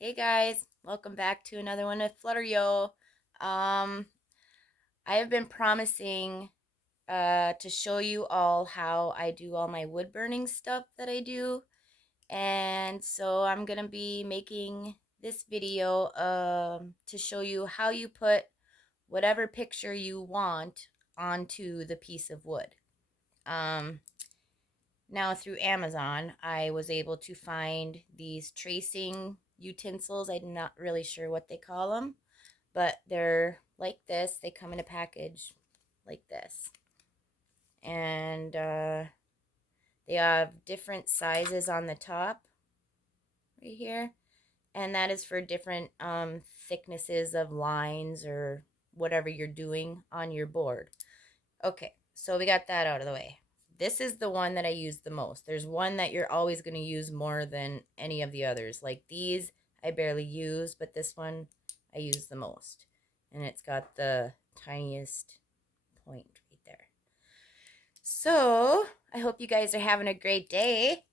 Hey guys, welcome back to another one of Flutter Yo. Um, I have been promising to show you all how I do all my wood burning stuff that I do, and so I'm gonna be making this video to show you how you put whatever picture you want onto the piece of wood. Um, Now through Amazon, I was able to find these tracing utensils. I'm not really sure what they call them, but they're like this. They come in a package like this. And they have different sizes on the top right here. And that is for different thicknesses of lines or whatever you're doing on your board. Okay, so we got that out of the way. This is the one that I use the most. There's one that you're always going to use more than any of the others. Like these, I barely use, but this one I use the most. And it's got the tiniest point right there. So, I hope you guys are having a great day.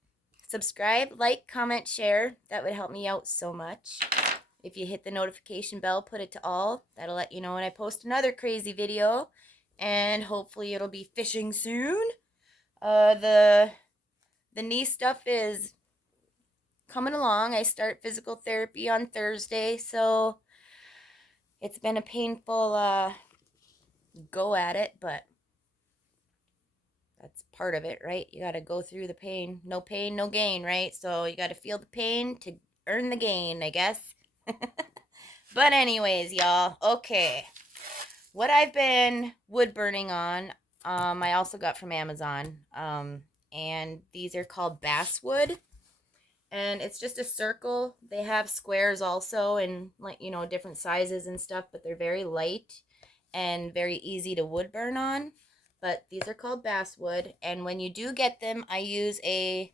Subscribe, like, comment, share. That would help me out so much. If you hit the notification bell, put it to all. That'll let you know when I post another crazy video. And hopefully it'll be fishing soon. The knee stuff is coming along. I start physical therapy on Thursday, so it's been a painful go at it, but that's part of it, right? You got to go through the pain. No pain, no gain, right? So you got to feel the pain to earn the gain, I guess. But anyways, y'all, okay. What I've been wood burning on, I also got from Amazon. And these are called basswood. And it's just a circle. They have squares also in like, different sizes and stuff, but they're very light and very easy to wood burn on. But these are called basswood. And when you do get them, I use a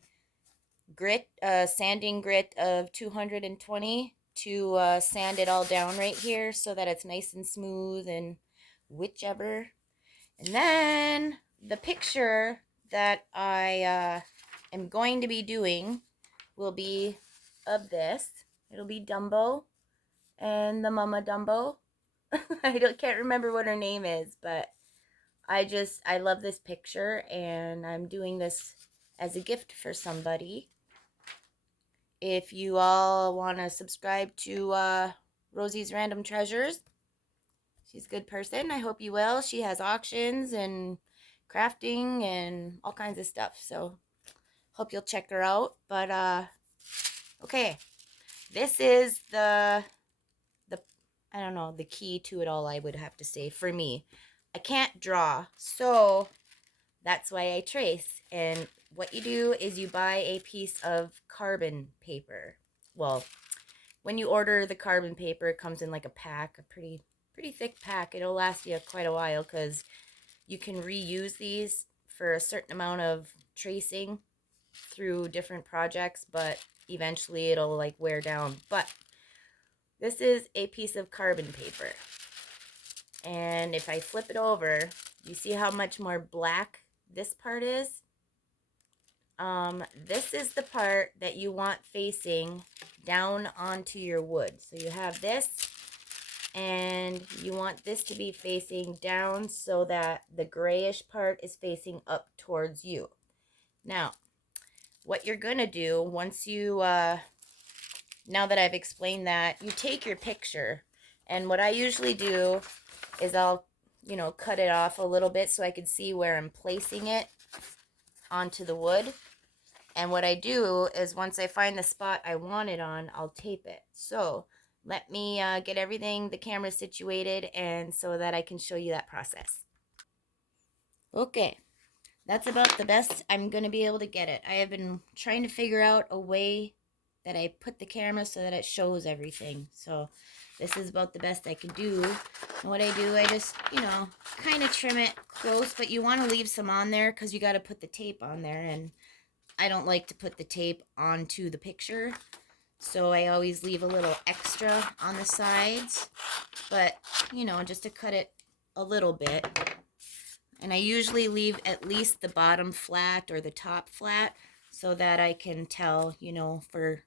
sanding grit of 220 to sand it all down right here so that it's nice and smooth and whichever. And then the picture that I am going to be doing will be of this. It'll be Dumbo and the Mama Dumbo. Can't remember what her name is, but I love this picture and I'm doing this as a gift for somebody. If you all want to subscribe to Rosie's Random Treasures, she's a good person. I hope you will. She has auctions and crafting and all kinds of stuff. So hope you'll check her out. But okay, this is the I don't know, the key to it all, I would have to say, for me. I can't draw, so that's why I trace. And what you do is you buy a piece of carbon paper. Well, when you order the carbon paper, it comes in like a pack, a pretty thick pack. It'll last you quite a while because you can reuse these for a certain amount of tracing through different projects, but eventually it'll like wear down. But this is a piece of carbon paper. And if I flip it over, you see how much more black this part is? This is the part that you want facing down onto your wood. So you have this, and you want this to be facing down so that the grayish part is facing up towards you. Now, what you're going to do once you, now that I've explained that, you take your picture, and what I usually do is I'll, cut it off a little bit so I can see where I'm placing it onto the wood. And what I do is once I find the spot I want it on, I'll tape it. So let me get everything, the camera situated, and so that I can show you that process. Okay, that's about the best I'm going to be able to get it. I have been trying to figure out a way that I put the camera so that it shows everything. So this is about the best I can do. And what I do, I just, kind of trim it close, but you want to leave some on there because you got to put the tape on there. And I don't like to put the tape onto the picture. So I always leave a little extra on the sides. But, just to cut it a little bit. And I usually leave at least the bottom flat or the top flat so that I can tell, for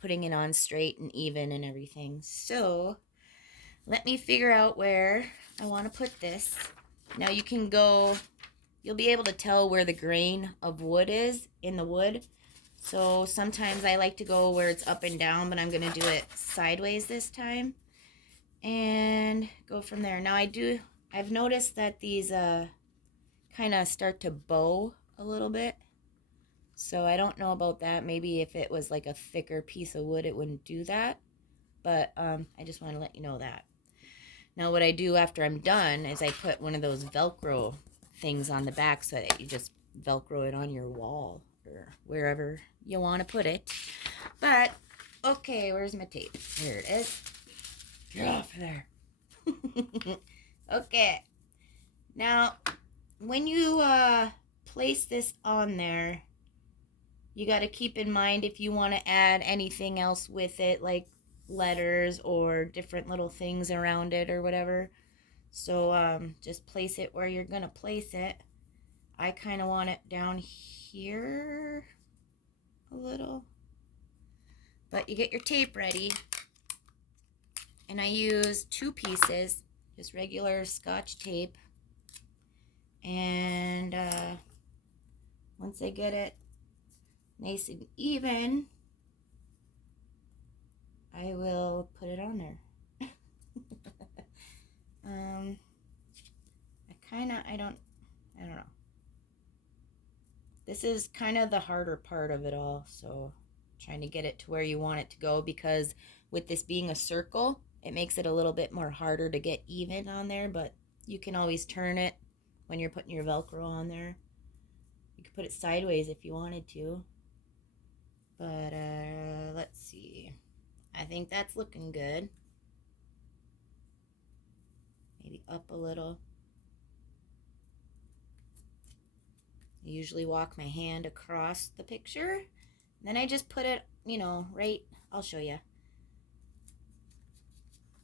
putting it on straight and even and everything. So let me figure out where I want to put this. Now you can go, you'll be able to tell where the grain of wood is in the wood. So sometimes I like to go where it's up and down, but I'm going to do it sideways this time and go from there. Now I've noticed that these kind of start to bow a little bit. So I don't know about that. Maybe if it was like a thicker piece of wood, it wouldn't do that. But I just want to let you know that. Now what I do after I'm done is I put one of those Velcro things on the back so that you just Velcro it on your wall or wherever you want to put it. But, okay, where's my tape? Here it is. Get off of there. Okay. Now, when you place this on there, you got to keep in mind if you want to add anything else with it, like letters or different little things around it or whatever. So just place it where you're going to place it. I kind of want it down here a little. But you get your tape ready. And I use 2 pieces, just regular Scotch tape. And once I get it nice and even, I will put it on there. I don't know. This is kind of the harder part of it all, so trying to get it to where you want it to go, because with this being a circle, it makes it a little bit more harder to get even on there, but you can always turn it when you're putting your Velcro on there. You could put it sideways if you wanted to. But let's see. I think that's looking good. Maybe up a little. I usually walk my hand across the picture. Then I just put it, right. I'll show you.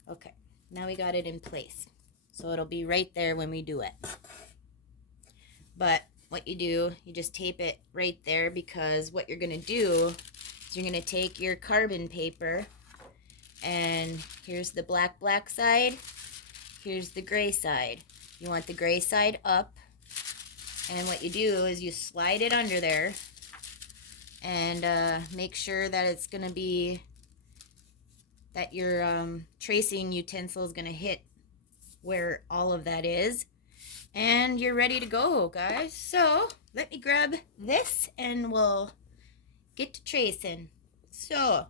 Okay, now we got it in place. So it'll be right there when we do it. But what you do, you just tape it right there, because what you're going to do is you're going to take your carbon paper, and here's the black side, here's the gray side. You want the gray side up, and what you do is you slide it under there and make sure that it's going to be, that your tracing utensil is going to hit where all of that is. And you're ready to go, guys. So let me grab this and we'll get to tracing. So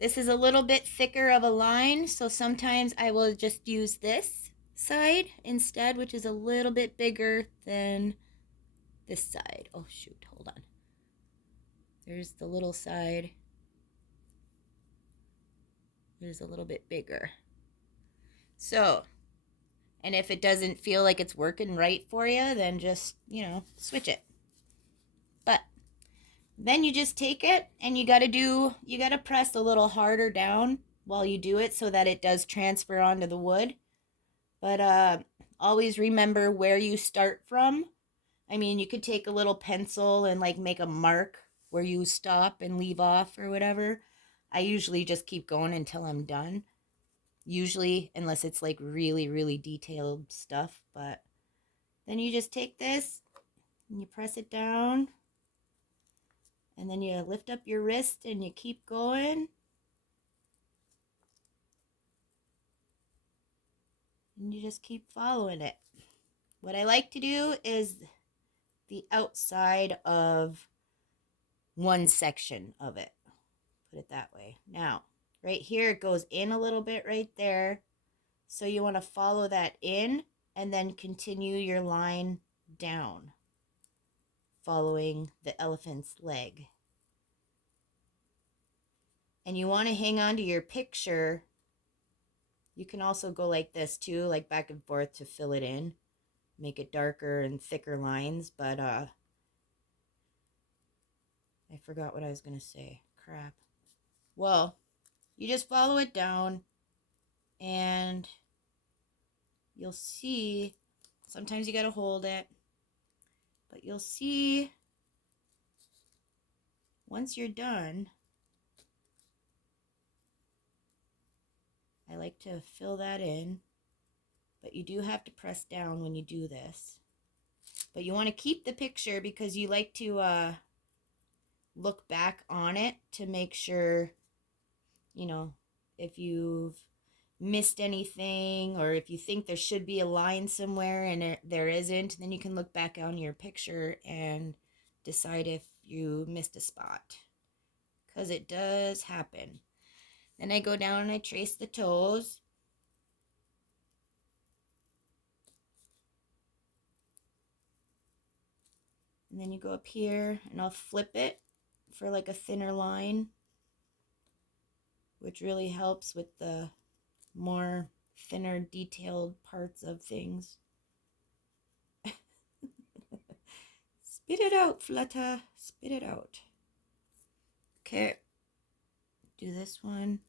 this is a little bit thicker of a line, so sometimes I will just use this side instead, which is a little bit bigger than this side. Oh shoot, hold on. There's the little side. There's a little bit bigger. So, and if it doesn't feel like it's working right for you, then just, switch it. But then you just take it and you got to press a little harder down while you do it so that it does transfer onto the wood. But always remember where you start from. I mean, you could take a little pencil and like make a mark where you stop and leave off or whatever. I usually just keep going until I'm done. Usually, unless it's like really, really detailed stuff. But then you just take this and you press it down. And then you lift up your wrist and you keep going. And you just keep following it. What I like to do is the outside of one section of it. Put it that way. Now, right here, it goes in a little bit right there. So you want to follow that in and then continue your line down, following the elephant's leg. And you want to hang on to your picture. You can also go like this too, like back and forth to fill it in, make it darker and thicker lines. But I forgot what I was going to say. Crap. Well, you just follow it down and you'll see, sometimes you got to hold it, but you'll see once you're done, like to fill that in, but you do have to press down when you do this. But you want to keep the picture because you like to look back on it to make sure, you know, if you've missed anything or if you think there should be a line somewhere and there isn't, then you can look back on your picture and decide if you missed a spot, because it does happen. Then I go down and I trace the toes. And then you go up here and I'll flip it for like a thinner line, which really helps with the more thinner detailed parts of things. Spit it out, Flutter. Spit it out. Okay. Do this one.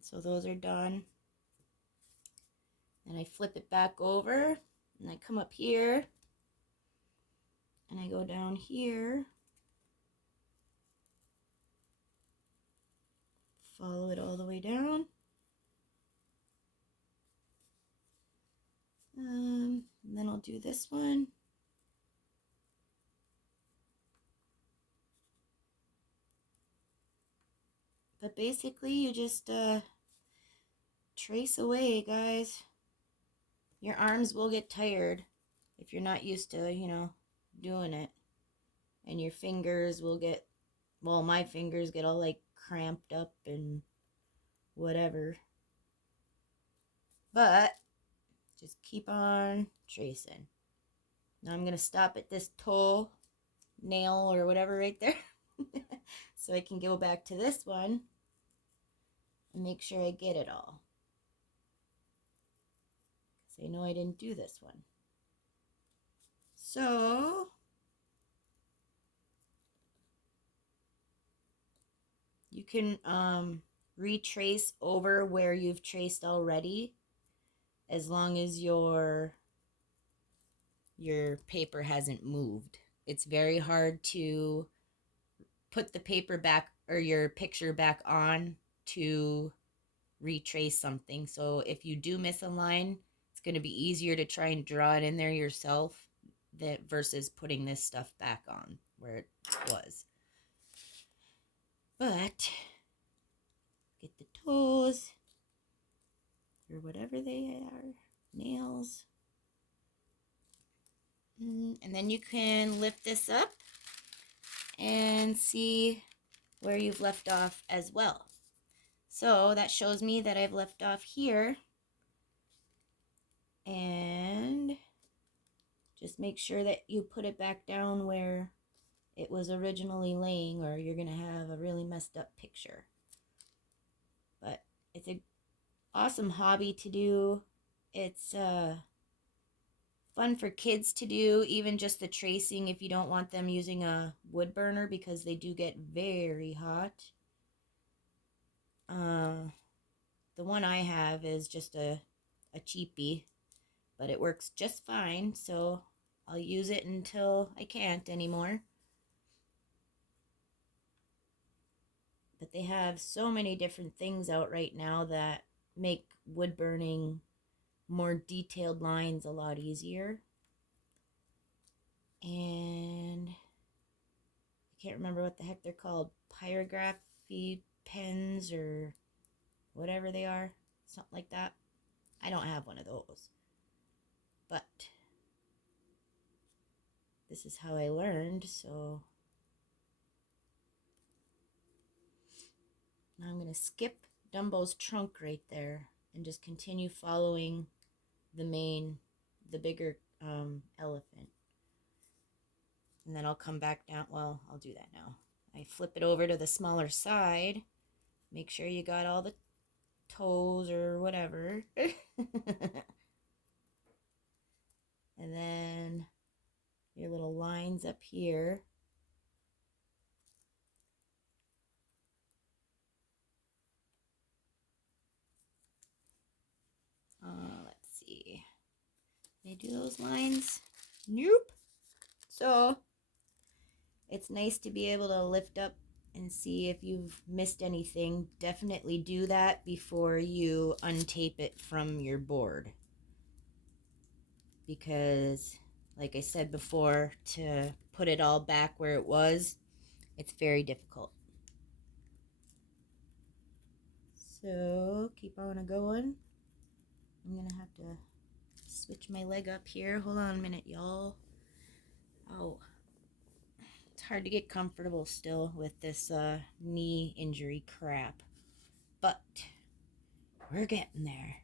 So those are done. Then I flip it back over and I come up here and I go down here. Follow it all the way down. And then I'll do this one. But basically you just trace away, guys. Your arms will get tired if you're not used to, you know, doing it. And your fingers will get, well, my fingers get all like cramped up and whatever. But just keep on tracing. Now I'm going to stop at this toe nail or whatever right there. So I can go back to this one and make sure I get it all. Because I know I didn't do this one. So you can retrace over where you've traced already, as long as your paper hasn't moved. It's very hard to put the paper back or your picture back on to retrace something. So if you do miss a line, it's going to be easier to try and draw it in there yourself versus putting this stuff back on where it was. But get the toes or whatever they are, nails. And then you can lift this up and see where you've left off as well. So that shows me that I've left off here. And just make sure that you put it back down where it was originally laying, or you're going to have a really messed up picture. But it's an awesome hobby to do. It's fun for kids to do, even just the tracing if you don't want them using a wood burner, because they do get very hot. The one I have is just a cheapie, but it works just fine, so I'll use it until I can't anymore. But they have so many different things out right now that make wood burning more detailed lines a lot easier. And I can't remember what the heck they're called, pyrography pens or whatever they are, something like that. I don't have one of those, but this is how I learned. So now I'm going to skip Dumbo's trunk right there and just continue following the bigger elephant. And then I'll come back down. Well, I'll do that now. I flip it over to the smaller side. Make sure you got all the toes or whatever. And then your little lines up here. Let's see. Did I do those lines? Nope. So it's nice to be able to lift up and see if you've missed anything. Definitely do that before you untape it from your board, because like I said before, to put it all back where it was, it's very difficult. So keep on going. I'm gonna have to switch my leg up here. Hold on a minute, y'all. Oh, it's hard to get comfortable still with this knee injury crap, but we're getting there.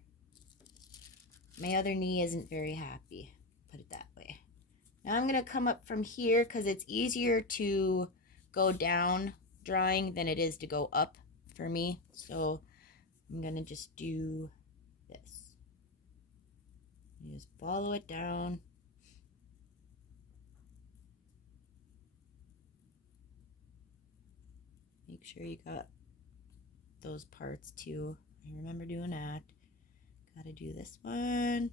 My other knee isn't very happy, put it that way. Now I'm gonna come up from here because it's easier to go down drawing than it is to go up for me. So I'm gonna just do this. You just follow it down. Make sure you got those parts too. I remember doing that. Gotta do this one.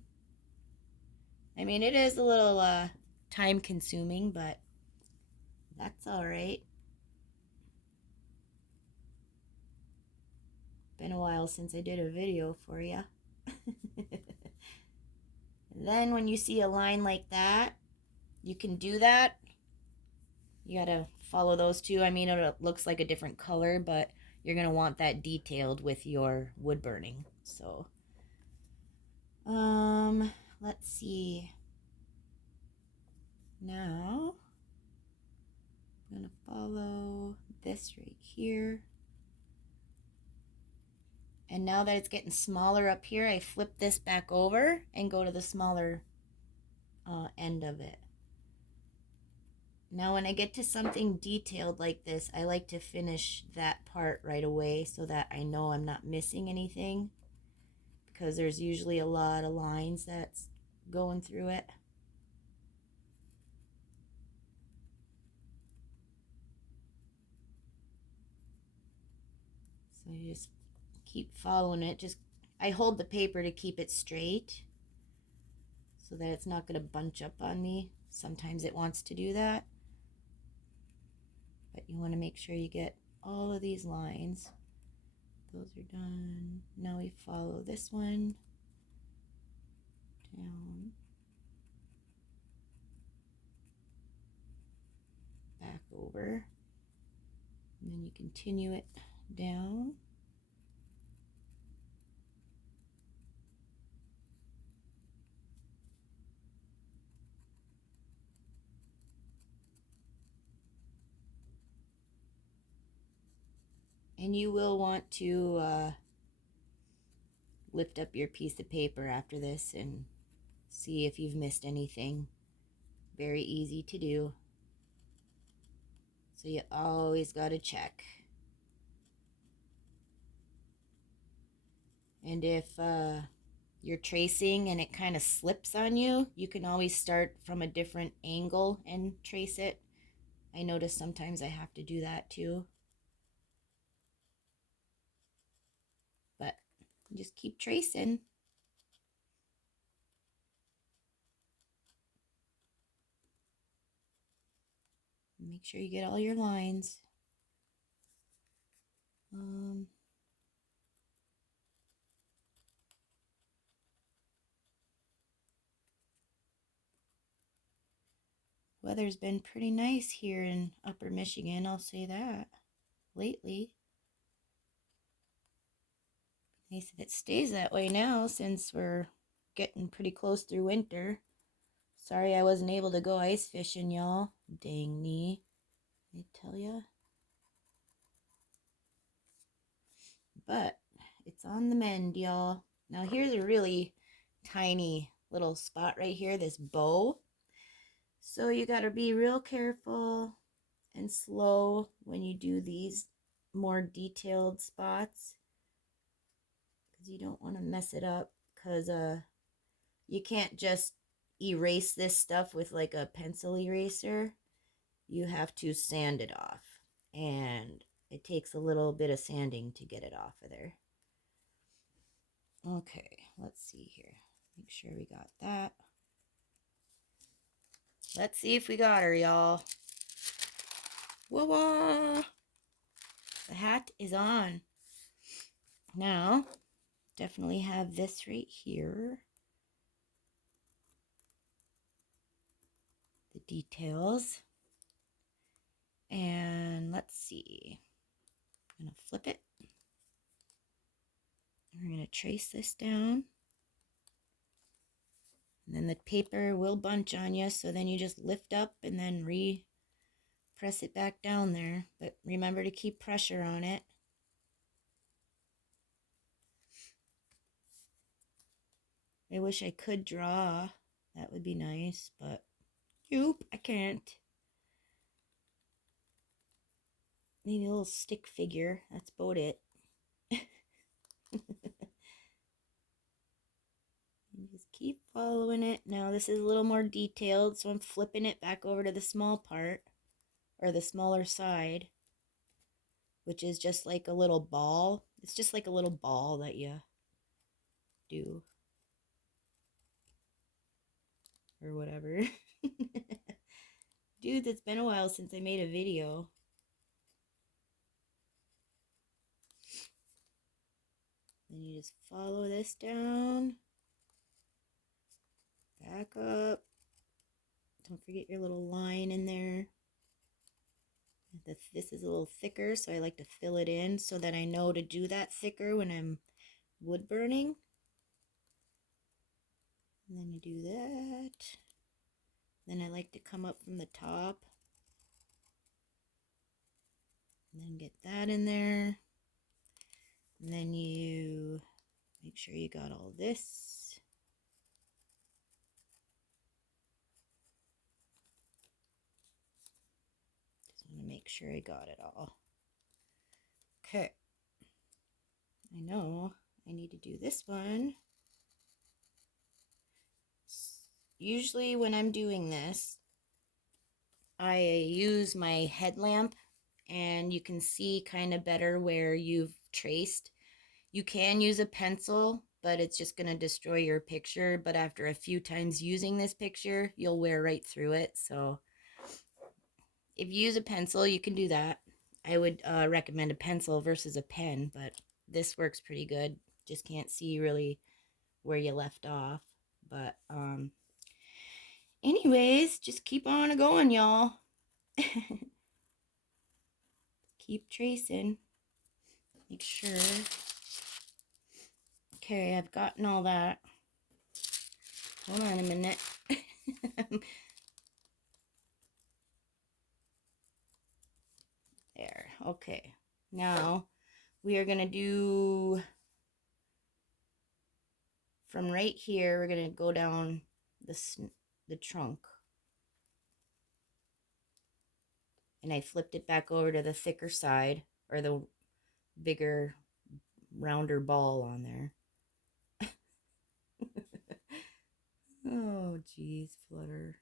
I mean, it is a little time consuming, but that's all right. Been a while since I did a video for you. Then when you see a line like that, you can do that. You gotta follow those two. I mean, it looks like a different color, but you're gonna want that detailed with your wood burning. So, let's see. Now, I'm gonna follow this right here. And now that it's getting smaller up here, I flip this back over and go to the smaller end of it. Now when I get to something detailed like this, I like to finish that part right away so that I know I'm not missing anything, because there's usually a lot of lines that's going through it. So you just keep following it. Just I hold the paper to keep it straight so that it's not going to bunch up on me. Sometimes it wants to do that, but you want to make sure you get all of these lines. Those are done. Now we follow this one down, back over, and then you continue it down. And you will want to lift up your piece of paper after this and see if you've missed anything. Very easy to do. So you always got to check. And if you're tracing and it kind of slips on you, you can always start from a different angle and trace it. I notice sometimes I have to do that too. But just keep tracing. Make sure you get all your lines. Weather's been pretty nice here in Upper Michigan, I'll say that, lately. Nice if it stays that way now, since we're getting pretty close through winter. Sorry I wasn't able to go ice fishing, y'all. Dang me, I tell ya. But it's on the mend, y'all. Now here's a really tiny little spot right here, this bow. So you gotta be real careful and slow when you do these more detailed spots, because you don't want to mess it up, because you can't just erase this stuff with like a pencil eraser. You have to sand it off, and it takes a little bit of sanding to get it off of there. Okay, let's see here. Make sure we got that. Let's see if we got her, y'all. Whoa! hat is on. Now, definitely have this right here. The details. And let's see. I'm going to flip it. We're going to trace this down. And then the paper will bunch on you, so then you just lift up and then press it back down there. But remember to keep pressure on it. I wish I could draw. That would be nice, but nope, I can't. Maybe a little stick figure. That's about it. Just keep following it. Now this is a little more detailed, so I'm flipping it back over to the small part, or the smaller side, which is just like a little ball. It's just like a little ball that you do. Or whatever. Dude, it's been a while since I made a video. Then you just follow this down. Back up. Don't forget your little line in there. This is a little thicker, so I like to fill it in so that I know to do that thicker when I'm wood burning. And then you do that. Then I like to come up from the top. And then get that in there. And then you make sure you got all this. Just want to make sure I got it all. Okay. I know I need to do this one. Usually when I'm doing this, I use my headlamp and you can see kind of better where you've traced. You can use a pencil, but it's just going to destroy your picture. But after a few times using this picture, you'll wear right through it. So if you use a pencil, you can do that. I would recommend a pencil versus a pen, but this works pretty good. Just can't see really where you left off. But anyways, just keep on going, y'all. Keep tracing. Make sure. Okay, I've gotten all that. Hold on a minute. There. Okay. Now we are going to do from right here, we're going to go down the trunk. And I flipped it back over to the thicker side, or the bigger, rounder ball on there. Oh, geez, Flutter.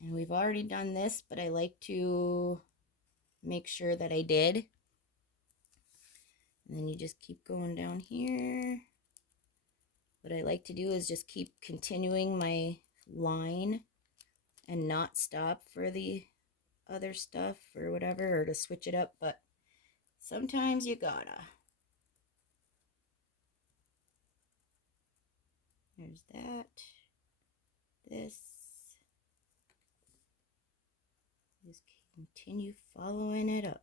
And we've already done this, but I like to make sure that I did. And then you just keep going down here. What I like to do is just keep continuing my line and not stop for the other stuff or whatever, or to switch it up, but sometimes you gotta. There's that. This. Just continue following it up.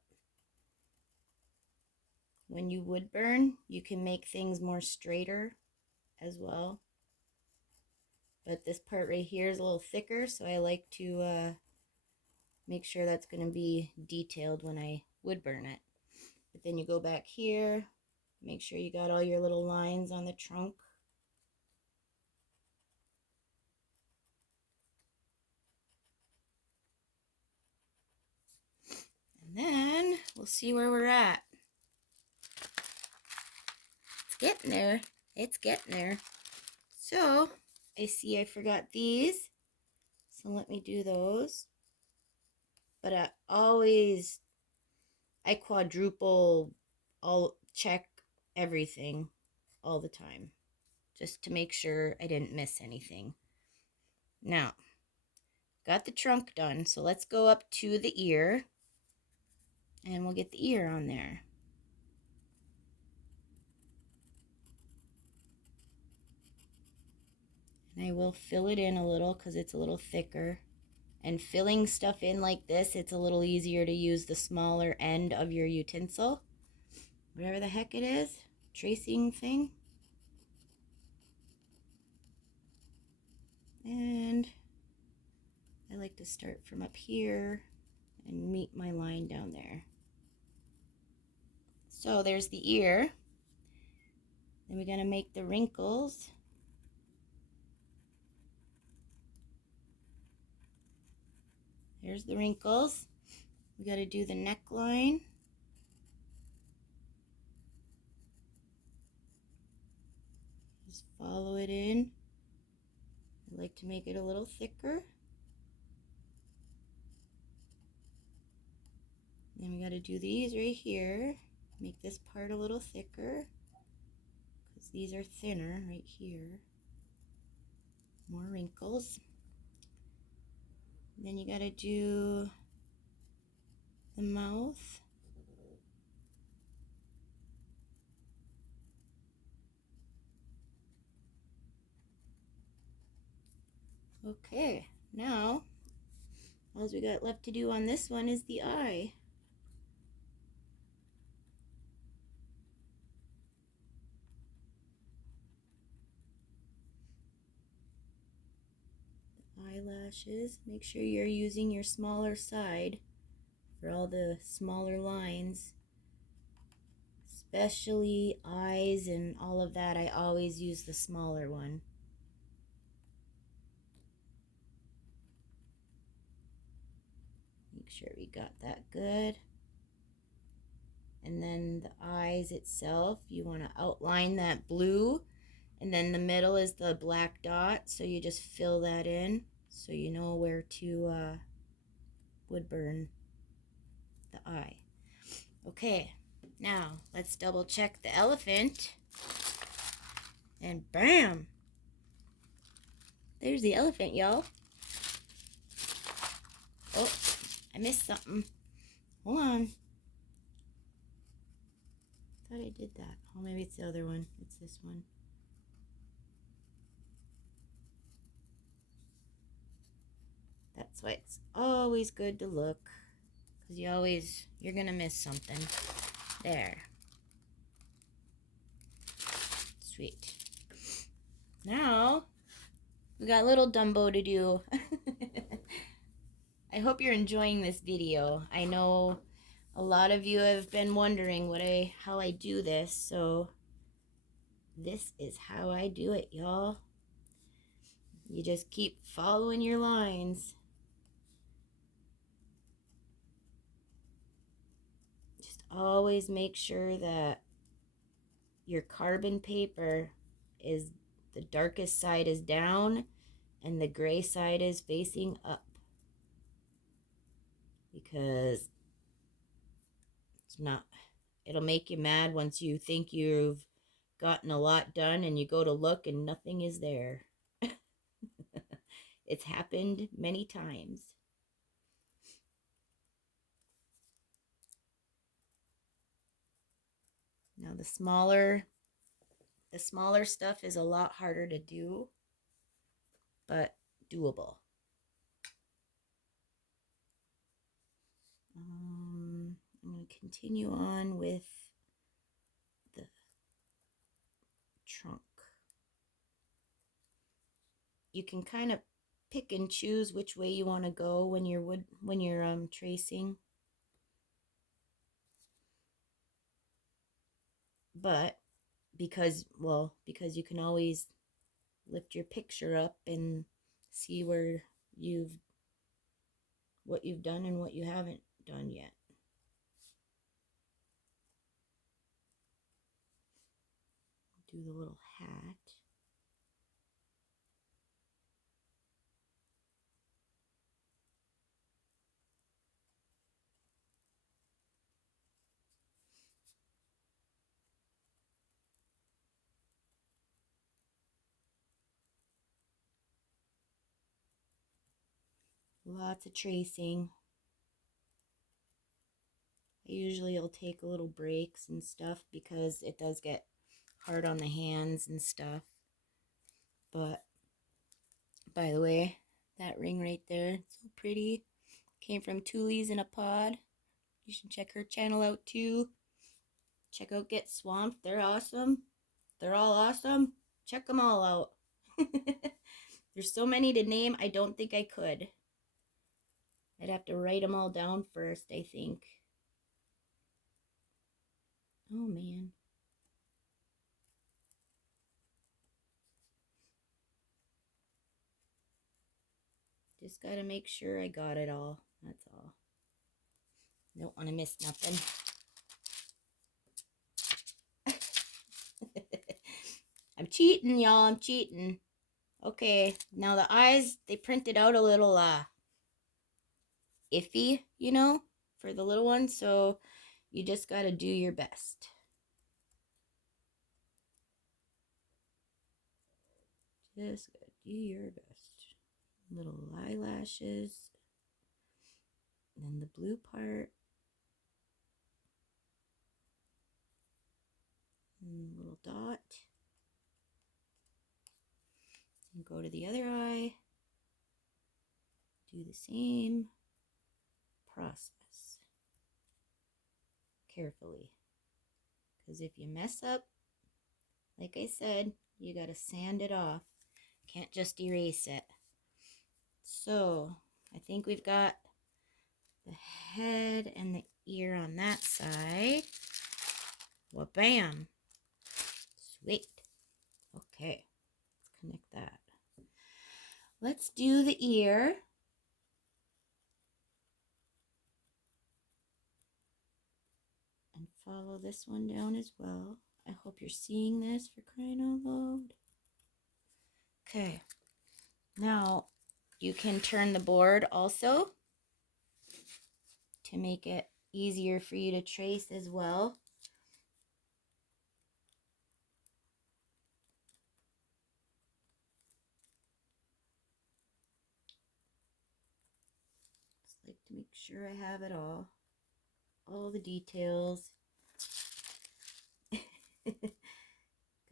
When you wood burn, you can make things more straighter as well. But this part right here is a little thicker, so I like to make sure that's going to be detailed when I wood burn it. But then you go back here, make sure you got all your little lines on the trunk. And then we'll see where we're at. It's getting there. It's getting there. So I see I forgot these. So let me do those. But I quadruple, I'll check everything all the time, just to make sure I didn't miss anything. Now, got the trunk done, so let's go up to the ear. And we'll get the ear on there. And I will fill it in a little because it's a little thicker. And filling stuff in like this, it's a little easier to use the smaller end of your utensil. Whatever the heck it is, tracing thing. And I like to start from up here and meet my line down there. So there's the ear. Then we're going to make the wrinkles. Here's the wrinkles. We got to do the neckline. Just follow it in. I like to make it a little thicker. Then we got to do these right here. Make this part a little thicker because these are thinner right here. More wrinkles. Then you got to do the mouth. Okay, now all we got left to do on this one is the eye. Eyelashes, make sure you're using your smaller side for all the smaller lines, especially eyes and all of that. I always use the smaller one. Make sure we got that good. And then the eyes itself, you want to outline that blue, and then the middle is the black dot, so you just fill that in so you know where to wood burn the eye. Okay, now let's double check the elephant, and bam, there's the elephant, y'all. Oh, I missed something. Hold on. Thought I did that. Oh, maybe it's the other one. It's this one. That's why it's always good to look, because you're gonna miss something. There. Sweet. Now we got little Dumbo to do. I hope you're enjoying this video. I know a lot of you have been wondering how I do this, so this is how I do it, y'all. You just keep following your lines. Just always make sure that your carbon paper is the darkest side is down and the gray side is facing up, because it'll make you mad once you think you've gotten a lot done and you go to look and nothing is there. It's happened many times. Now the smaller stuff is a lot harder to do, but doable. I'm going to continue on with the trunk. You can kind of pick and choose which way you want to go when you're tracing. But because you can always lift your picture up and see what you've done and what you haven't done yet. Do the little hat. Lots of tracing. I usually will take a little breaks and stuff because it does get hard on the hands and stuff. But by the way, that ring right there, so pretty. Came from Tulies in a Pod. You should check her channel out too. Check out Get Swamped. They're awesome. They're all awesome. Check them all out. There's so many to name, I don't think I could. I'd have to write them all down first, I think. Oh, man. Just gotta make sure I got it all. That's all. Don't want to miss nothing. I'm cheating, y'all. I'm cheating. Okay, now the eyes, they printed out a little iffy, you know, for the little one. So you just gotta do your best. Just gotta do your best. Little eyelashes. And then the blue part. And a little dot. And go to the other eye. Do the same process. Carefully. Because if you mess up, like I said, you gotta sand it off. Can't just erase it. So, I think we've got the head and the ear on that side. Well, bam. Sweet. Okay, let's connect that. Let's do the ear. And follow this one down as well. I hope you're seeing this, for crying out loud. Okay. Now, you can turn the board also to make it easier for you to trace as well. Just like to make sure I have it all the details.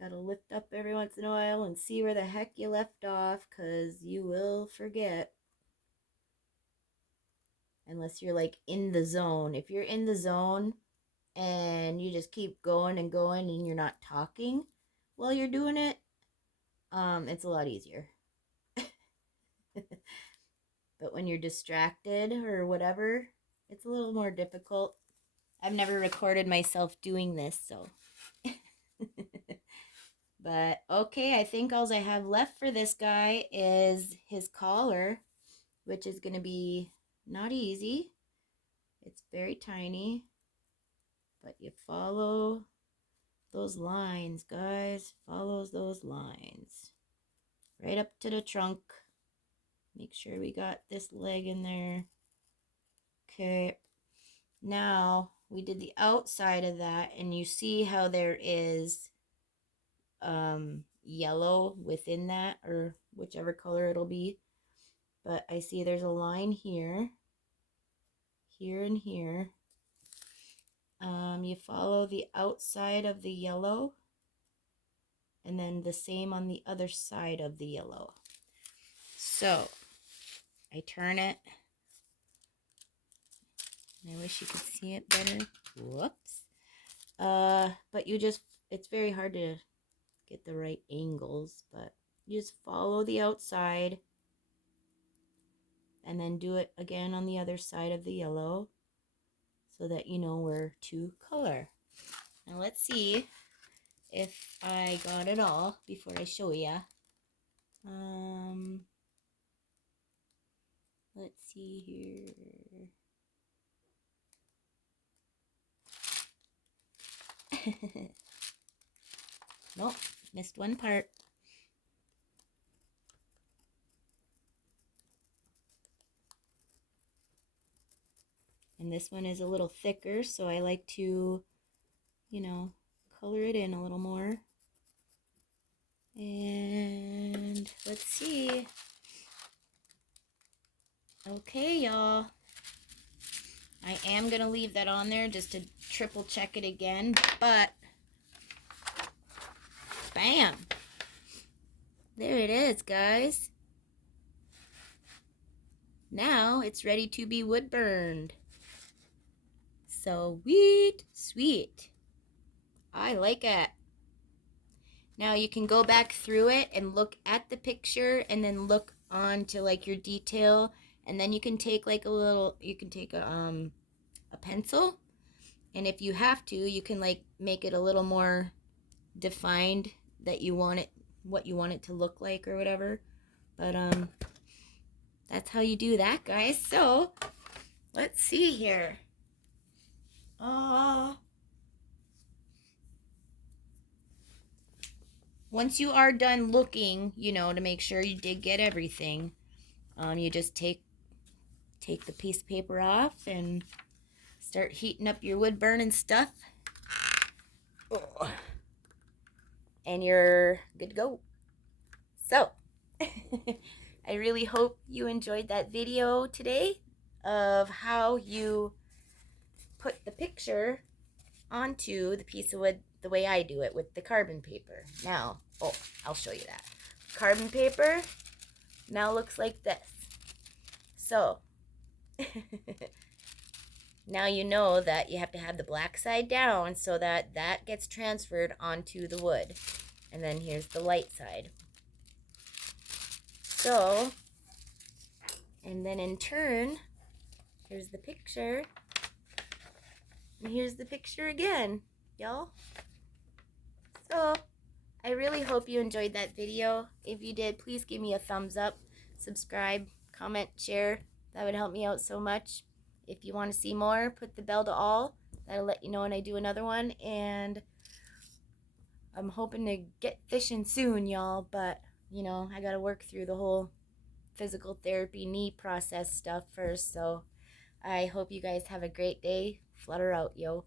Gotta lift up every once in a while and see where the heck you left off, because you will forget. Unless you're like in the zone. If you're in the zone and you just keep going and going and you're not talking while you're doing it, it's a lot easier. But when you're distracted or whatever, it's a little more difficult. I've never recorded myself doing this, so. But okay, I think all I have left for this guy is his collar, which is going to be not easy. It's very tiny, but you follow those lines, guys. Follows those lines right up to the trunk. Make sure we got this leg in there. Okay, now we did the outside of that, and you see how there is yellow within that, or whichever color it'll be. But I see there's a line here, here, and here. You follow the outside of the yellow, and then the same on the other side of the yellow. So I turn it. I wish you could see it better. Whoops. But you just, it's very hard to get the right angles, but you just follow the outside and then do it again on the other side of the yellow so that you know where to color. Now let's see if I got it all before I show ya. Let's see here. Nope, missed one part. And this one is a little thicker, so I like to, you know, color it in a little more. And let's see. Okay, y'all. I am going to leave that on there just to triple check it again, but bam! There it is, guys. Now it's ready to be wood burned. Sweet, sweet. I like it. Now you can go back through it and look at the picture and then look on to like your detail, and then you can take like a pencil, and if you have to, you can like make it a little more defined that you want it, what you want it to look like or whatever. But that's how you do that, guys. So let's see here. Once you are done looking, you know, to make sure you did get everything, you just take the piece of paper off and start heating up your wood burning stuff. Oh. And you're good to go. So, I really hope you enjoyed that video today of how you put the picture onto the piece of wood the way I do it with the carbon paper. Now, I'll show you that. Carbon paper now looks like this. So, now you know that you have to have the black side down so that that gets transferred onto the wood. And then here's the light side. So, and then in turn, here's the picture. And here's the picture again, y'all. So, I really hope you enjoyed that video. If you did, please give me a thumbs up, subscribe, comment, share. That would help me out so much. If you want to see more, put the bell to all. That'll let you know when I do another one. And I'm hoping to get fishing soon, y'all. But, you know, I got to work through the whole physical therapy knee process stuff first. So I hope you guys have a great day. Flutter out, yo.